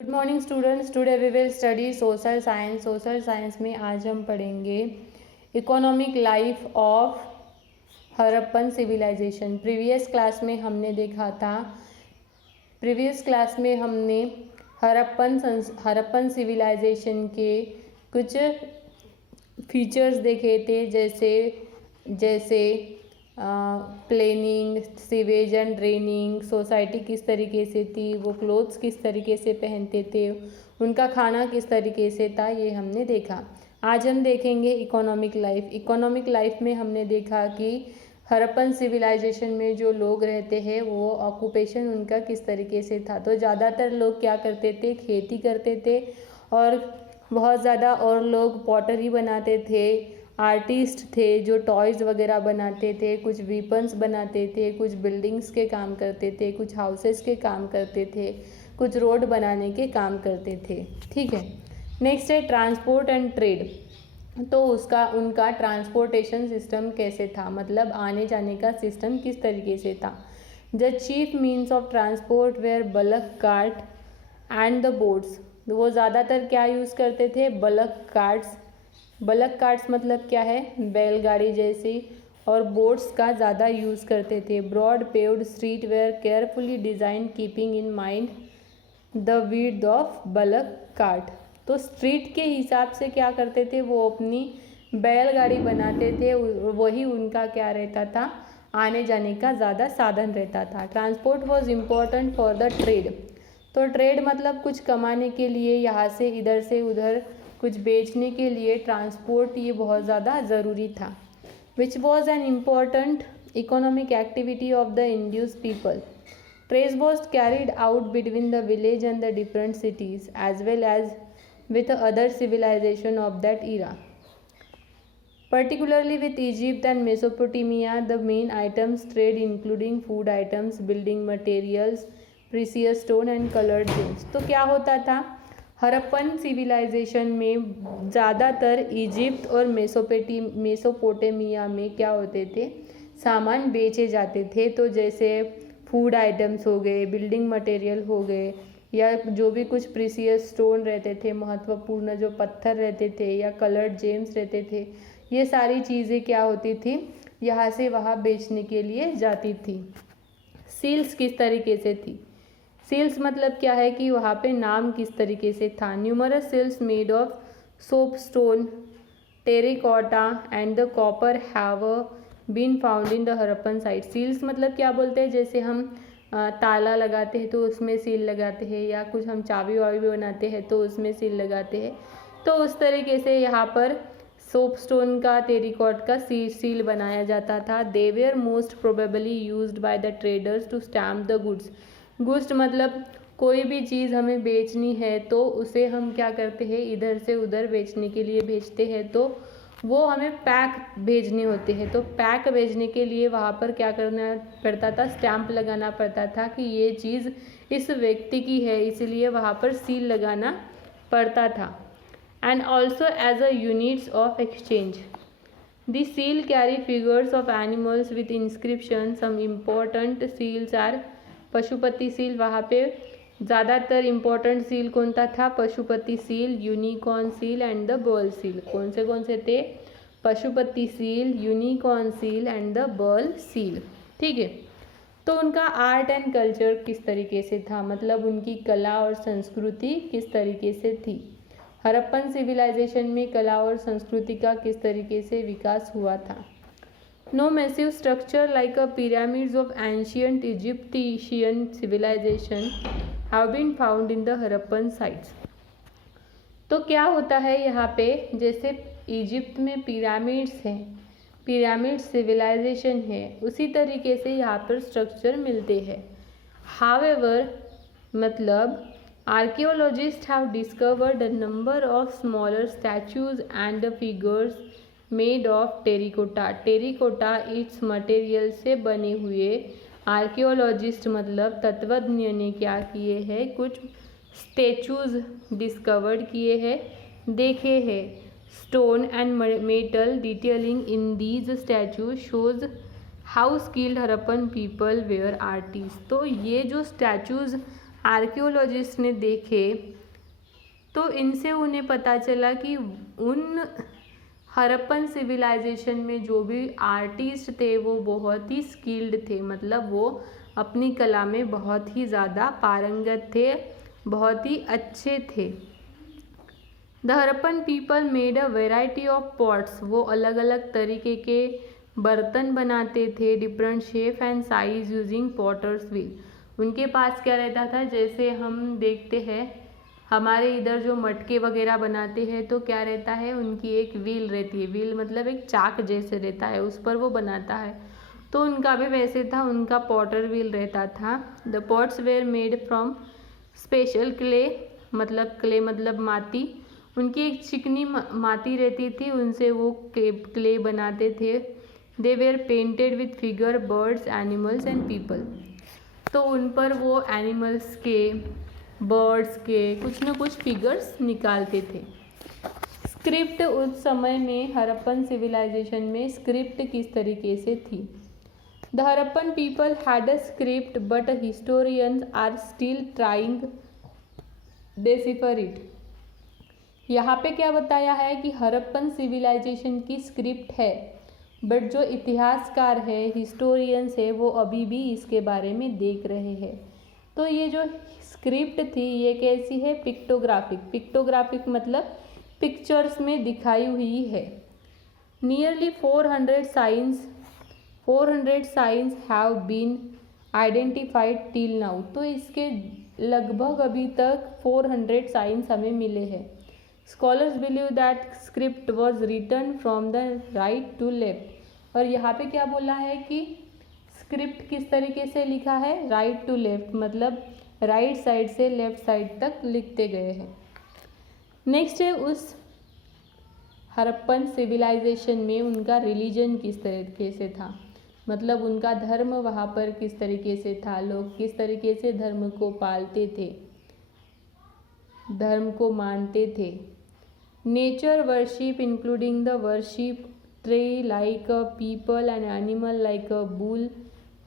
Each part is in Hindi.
Good morning students, today we will study social science. Social science में आज हम पढ़ेंगे economic life of Harappan civilization. Previous class में हमने हड़प्पन सिविलाइजेशन के कुछ फीचर्स देखे थे, जैसे planning, sewage and draining, society किस तरीके से थी, वो क्लोथ्स किस तरीके से पहनते थे, उनका खाना किस तरीके से था, ये हमने देखा। आज हम देखेंगे इकोनॉमिक लाइफ। इकोनॉमिक लाइफ में हमने देखा कि हड़प्पन सिविलाइजेशन में जो लोग रहते हैं वो ऑक्यूपेशन उनका किस तरीके से था। तो ज़्यादातर लोग क्या करते थे, खेती करते थे, और बहुत ज़्यादा और लोग पॉटरी बनाते थे, आर्टिस्ट थे जो टॉयज़ वगैरह बनाते थे, कुछ वीपन्स बनाते थे, कुछ बिल्डिंग्स के काम करते थे, कुछ हाउसेस के काम करते थे, कुछ रोड बनाने के काम करते थे। ठीक है। नेक्स्ट है ट्रांसपोर्ट एंड ट्रेड। तो उनका ट्रांसपोर्टेशन सिस्टम कैसे था, मतलब आने जाने का सिस्टम किस तरीके से था। The chief means of transport were bullock cart and the boats. वो ज़्यादातर क्या यूज़ करते थे, बल्क कार्ट्स। बल्क कार्ट्स मतलब क्या है, बैलगाड़ी जैसी, और बोट्स का ज़्यादा यूज़ करते थे। Broad paved street were carefully design keeping in mind the width of bullock cart. तो स्ट्रीट के हिसाब से क्या करते थे, वो अपनी बैलगाड़ी बनाते थे, वही उनका क्या रहता था, आने जाने का ज़्यादा साधन रहता था। Transport was important for the trade. तो ट्रेड मतलब कुछ कमाने के लिए, यहाँ से इधर से उधर कुछ बेचने के लिए ट्रांसपोर्ट ये बहुत ज़्यादा ज़रूरी था। Which was an important economic activity of the Indus people. Trade was carried out between the village and the different cities as well as with other civilization of that era. Particularly with Egypt and Mesopotamia, the main items trade including food items, building materials, precious stone and colored gems. तो क्या होता था, हड़प्पन सिविलाइजेशन में ज़्यादातर इजिप्ट और मेसोपोटामिया में क्या होते थे, सामान बेचे जाते थे। तो जैसे फूड आइटम्स हो गए, बिल्डिंग मटेरियल हो गए, या जो भी कुछ प्रीसियस स्टोन रहते थे, महत्वपूर्ण जो पत्थर रहते थे, या कलर्ड जेम्स रहते थे, ये सारी चीज़ें क्या होती थी, यहाँ से वहाँ बेचने के लिए जाती थी। सील्स किस तरीके से थी, सील्स मतलब क्या है कि वहाँ पे नाम किस तरीके से था। Numerous seals made of soap stone, terracotta and the copper have been found in the Harappan site. Seals मतलब क्या बोलते हैं, जैसे हम ताला लगाते हैं तो उसमें सील लगाते हैं, या कुछ हम चाबी वाबी भी बनाते हैं तो उसमें सील लगाते हैं। तो उस तरीके से यहाँ पर सोप स्टोन का, टेरिकॉट का सील बनाया जाता था। They were most probably used by the traders to stamp the goods. Goods मतलब कोई भी चीज़ हमें बेचनी है तो उसे हम क्या करते हैं, इधर से उधर बेचने के लिए भेजते हैं, तो वो हमें पैक भेजने होते हैं। तो पैक भेजने के लिए वहाँ पर क्या करना पड़ता था, स्टैंप लगाना पड़ता था कि ये चीज़ इस व्यक्ति की है, इसलिए वहाँ पर सील लगाना पड़ता था। And also as a units of exchange. The seal carry figures of animals with inscription. Some important seals are Pashupati seal. वहाँ पे ज़्यादातर इम्पोर्टेंट सील कौन सा था, Pashupati seal, unicorn seal and the bull seal. कौन से थे, Pashupati seal, unicorn seal and the bull seal. ठीक है। तो उनका आर्ट एंड कल्चर किस तरीके से था, मतलब उनकी कला और संस्कृति किस तरीके से थी। हड़प्पन सिविलाइजेशन में कला और संस्कृति का किस तरीके से विकास हुआ था। No massive structure like a pyramids of ancient Egyptian civilization have been found in the Harappan sites. तो क्या होता है यहाँ पे, जैसे इजिप्ट में पिरामिड्स हैं, पिरामिड सिविलाइजेशन है, उसी तरीके से यहाँ पर स्ट्रक्चर मिलते हैं। However, मतलब archaeologists have discovered a number of smaller statues and figures made of terracotta. Terracotta it's material से बने हुए आर्कियोलॉजिस्ट मतलब तत्वज्ञ ने क्या किए हैं, कुछ स्टेचूज डिस्कवर्ड किए हैं, देखे हैं। Stone and metal detailing in these statue shows how skilled Harappan people were artist. तो ये जो स्टैचूज आर्कियोलॉजिस्ट ने देखे तो इनसे उन्हें पता चला कि उन हड़प्पन सिविलाइजेशन में जो भी आर्टिस्ट थे वो बहुत ही स्किल्ड थे, मतलब वो अपनी कला में बहुत ही ज़्यादा पारंगत थे, बहुत ही अच्छे थे। The Harappan people made a variety of pots, वो अलग अलग तरीके के बर्तन बनाते थे, different shape and size using potter's wheel. उनके पास क्या रहता था, जैसे हम देखते हैं हमारे इधर जो मटके वगैरह बनाते हैं तो क्या रहता है, उनकी एक व्हील रहती है, व्हील मतलब एक चाक जैसे रहता है, उस पर वो बनाता है। तो उनका भी वैसे था, उनका पॉटर व्हील रहता था। The pots were made from special clay, मतलब क्ले मतलब माटी, उनकी एक चिकनी माटी रहती थी, उनसे वो क्ले बनाते थे। They were painted with figure, birds, animals and people, तो उन पर वो एनिमल्स के, बर्ड्स के कुछ न कुछ फिगर्स निकालते थे। स्क्रिप्ट, उस समय में हड़प्पन सिविलाइजेशन में स्क्रिप्ट किस तरीके से थी। The Harappan people had a script but historians are still trying decipher it. यहाँ पे क्या बताया है कि हड़प्पन सिविलाइजेशन की स्क्रिप्ट है, बट जो इतिहासकार है, हिस्टोरियंस है, वो अभी भी इसके बारे में देख रहे हैं। तो ये जो स्क्रिप्ट थी ये कैसी है, पिक्टोग्राफिक, पिक्टोग्राफिक मतलब पिक्चर्स में दिखाई हुई है। Nearly 400 signs have been identified till now, तो इसके लगभग अभी तक 400 साइंस हमें मिले हैं। Scholars believe that script was written from the right to left, और यहाँ पे क्या बोला है कि स्क्रिप्ट किस तरीके से लिखा है, राइट टू लेफ्ट, मतलब राइट साइड से लेफ्ट साइड तक लिखते गए हैं। नेक्स्ट है, उस हड़प्पन सिविलाइजेशन में उनका रिलीजन किस तरीके से था, मतलब उनका धर्म वहाँ पर किस तरीके से था, लोग किस तरीके से धर्म को पालते थे, धर्म को मानते थे। Nature worship including the worship tree like a peepal and animal like a bull,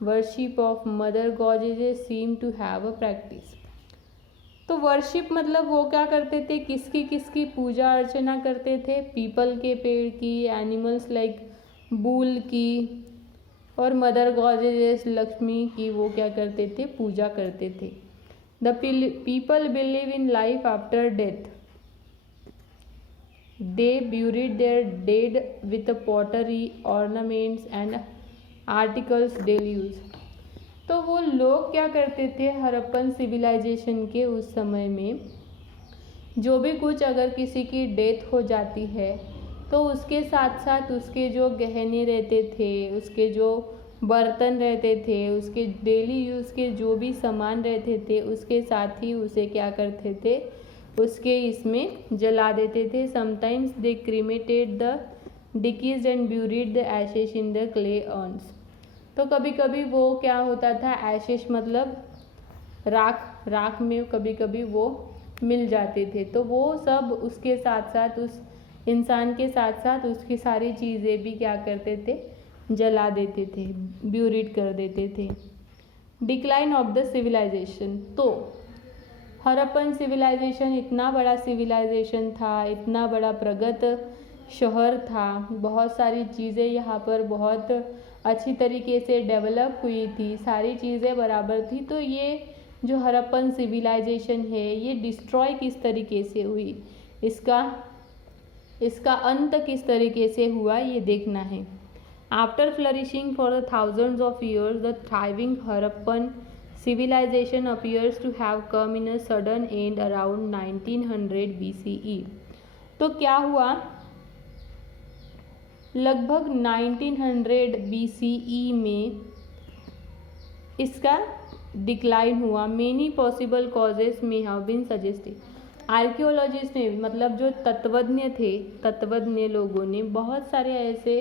worship of mother goddesses seem to have a practice. तो वर्शिप मतलब वो क्या करते थे, किसकी पूजा अर्चना करते थे, पीपल के पेड़ की, एनिमल्स लाइक बुल की, और मदर गॉडेजेस लक्ष्मी की वो क्या करते थे, पूजा करते थे। The people believe in life after death, they buried their dead with pottery, ornaments and articles daily use। तो वो लोग क्या करते थे हड़प्पन सिविलाइजेशन के उस समय में, जो भी कुछ अगर किसी की डेथ हो जाती है तो उसके साथ साथ उसके जो गहने रहते थे, उसके जो बर्तन रहते थे, उसके डेली यूज़ के जो भी सामान रहते थे, उसके साथ ही उसे क्या करते थे, उसके इसमें जला देते थे। समटाइम्स दे क्रीमेटेड द डिकीज and buried the ashes in the clay urns. तो कभी कभी वो क्या होता था, एशेस मतलब राख में कभी कभी वो मिल जाते थे, तो वो सब उसके साथ साथ उस इंसान के साथ साथ उसकी सारी चीज़ें भी क्या करते थे, जला देते थे, ब्यूरिड कर देते थे। डिक्लाइन ऑफ द सिविलाइजेशन, तो हड़प्पन सिविलाइजेशन इतना बड़ा सिविलाइजेशन था, इतना बड़ा प्रगत शहर था, बहुत सारी चीज़ें यहाँ पर बहुत अच्छी तरीके से डेवलप हुई थी, सारी चीज़ें बराबर थी। तो ये जो हड़प्पन सिविलाइजेशन है ये डिस्ट्रॉय किस तरीके से हुई, इसका अंत किस तरीके से हुआ ये देखना है। After flourishing for the thousands of years, the thriving Harappan civilization appears to have come in a sudden end around 1900 BCE। तो क्या हुआ, लगभग 1900 BCE में इसका डिक्लाइन हुआ। मेनी पॉसिबल कॉजेस में हैव बीन सजेस्टेड। आर्कियोलॉजिस्ट ने मतलब जो तत्वज्ञ लोगों ने बहुत सारे ऐसे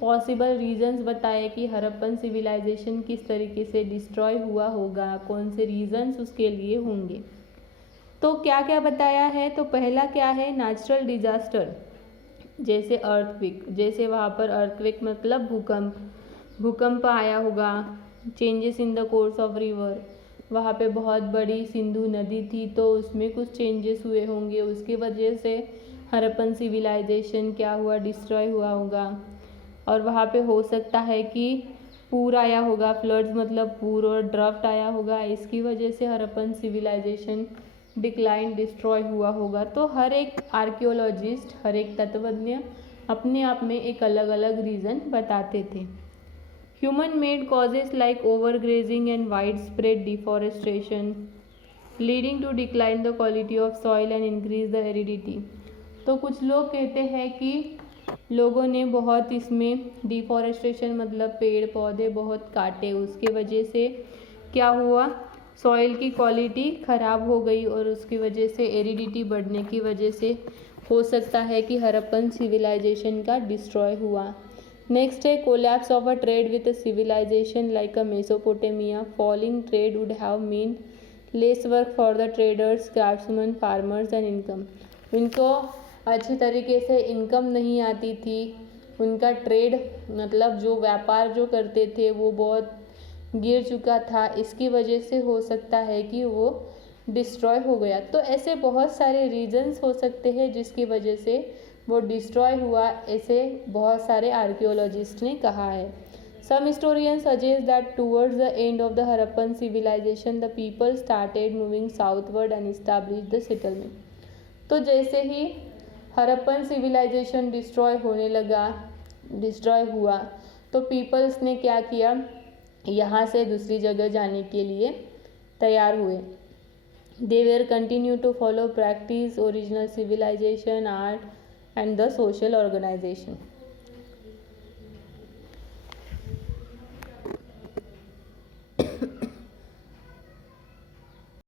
पॉसिबल रीजंस बताए कि हड़प्पन सिविलाइजेशन किस तरीके से डिस्ट्रॉय हुआ होगा, कौन से रीजंस उसके लिए होंगे। तो क्या क्या बताया है, तो पहला क्या है, नेचुरल डिजास्टर, जैसे अर्थक्वेक, जैसे वहाँ पर अर्थक्वेक मतलब भूकंप आया होगा, changes in the course of river, वहाँ पे बहुत बड़ी सिंधु नदी थी, तो उसमें कुछ चेंजेस हुए होंगे, उसकी वजह से हड़प्पन सिविलाइजेशन क्या हुआ, डिस्ट्रॉय हुआ होगा। और वहाँ पे हो सकता है कि पूर आया होगा, फ्लड्स मतलब पूर, और ड्राफ्ट आया होगा, इसकी वजह से हड़प्पन सिविलाइजेशन डिक्लाइन, डिस्ट्रॉय हुआ होगा। तो हर एक आर्कियोलॉजिस्ट, हर एक तत्वज्ञ अपने आप में एक अलग अलग रीज़न बताते थे। Human made causes like overgrazing and wide spread deforestation leading to decline the quality of soil and increase the aridity. तो कुछ लोग कहते हैं कि लोगों ने बहुत इसमें डिफॉरेस्टेशन मतलब पेड़ पौधे बहुत काटे, उसके वजह से क्या हुआ, सॉइल की क्वालिटी ख़राब हो गई, और उसकी वजह से एरिडिटी बढ़ने की वजह से हो सकता है कि हड़प्पन सिविलाइजेशन का डिस्ट्रॉय हुआ। नेक्स्ट है collapse of a trade with civilization like a Mesopotamia. Falling trade would have mean less work for the traders, craftsman, farmers and income. उनको अच्छी तरीके से इनकम नहीं आती थी, उनका ट्रेड मतलब जो व्यापार जो करते थे वो बहुत गिर चुका था, इसकी वजह से हो सकता है कि वो डिस्ट्रॉय हो गया। तो ऐसे बहुत सारे रीजंस हो सकते हैं जिसकी वजह से वो डिस्ट्रॉय हुआ, ऐसे बहुत सारे आर्कियोलॉजिस्ट ने कहा है। Some historians suggest that towards the end of the Harappan civilization, the people started moving southward and established the settlement. तो जैसे ही हड़प्पन सिविलाइजेशन डिस्ट्रॉय हुआ, तो पीपल्स ने क्या किया, यहाँ से दूसरी जगह जाने के लिए तैयार हुए। They were continue to follow practice, original civilization, art and the social organization.